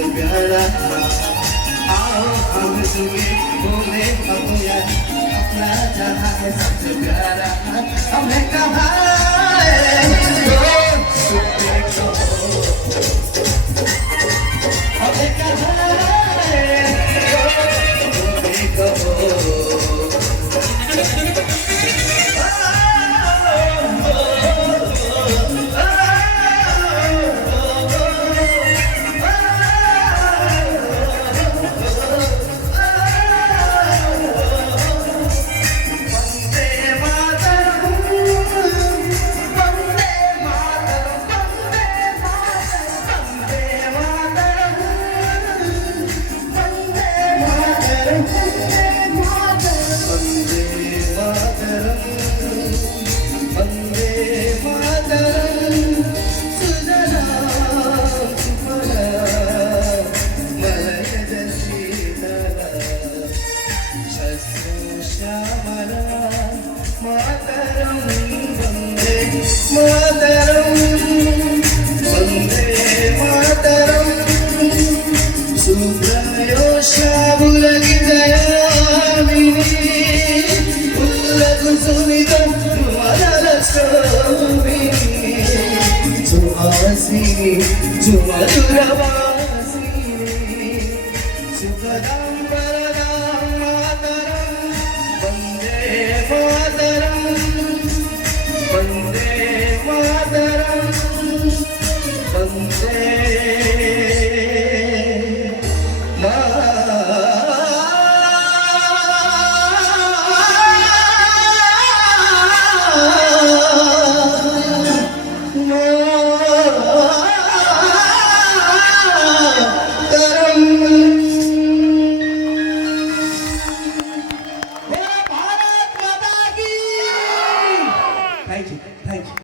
सबसे प्यारा। आओ हम तुम्हें बोले हम यार अपना जहाँ है सबसे प्यारा हमें कहाँ है सुनने को हमें कहाँ है सुनने को मातरम वंदे मातरम सुब्रयो शाबुलगितयामिनी उल्लकुसुमितं वदनस्वामिनी सुहासिनी सुमधुरवासिनी सुखदा